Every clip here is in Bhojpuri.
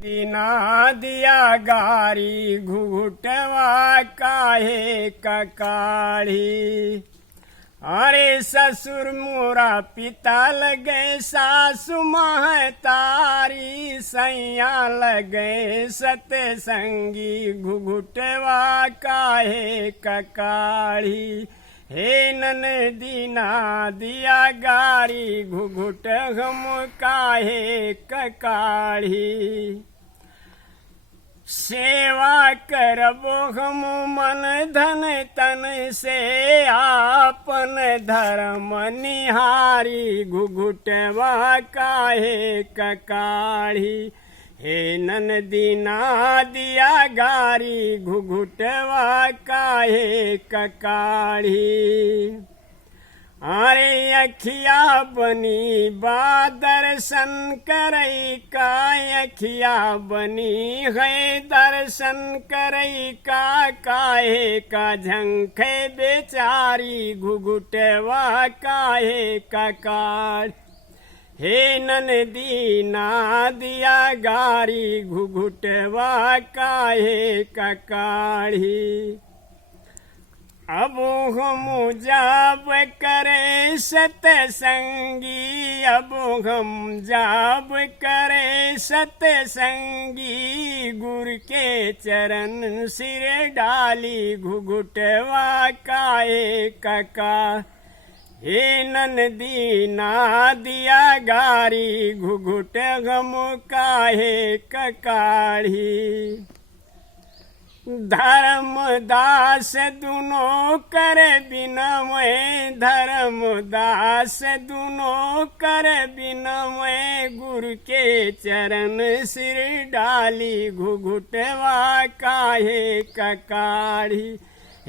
बिना दिया गारी घुघुटवा काहे ककाढ़ी। अरे ससुर मोरा पिता लगे सासु महतारी, सैया लगे सतसंगी घुघुटवा काहे ककाढ़ी। हे ननदी ना दिया गारी घुघुट हम काहे ककाढ़ी। सेवा करबो हम मन धन तन से, आपन धर्म निहारी घुघुटवा काहे ककाढ़ी। हे ननदी ना दिया गारी घुघुटवा काहे ककाढ़ी। अरे अखिया बनी बा दर्शन करई का, अखिया बनी है दर्शन करई का, काहे का झंखे बेचारी घुघुटवा काहे ककाढ़ी। हे ननदी ना दिया गारी घुघुटवा काहे ककाढ़ी। अब हम जाब करे सतसंगी, अब हम जाब करे सतसंगी, गुरु के चरण सिर डाली घुघुटवा काहे ककाढ़ी। हे ननदी ना दिया गारी घुघुट गम काहे ककाढ़ी। धर्मदास दुनो कर बिनमय, धर्मदास दुनो कर बिनमय, गुरु के चरण सिर डाली घुघुटवा काहे ककाढ़ी।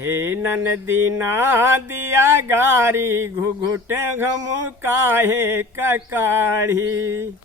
हे ननदी ना दिया गारी घुघुट हम काहे ककाढ़ी।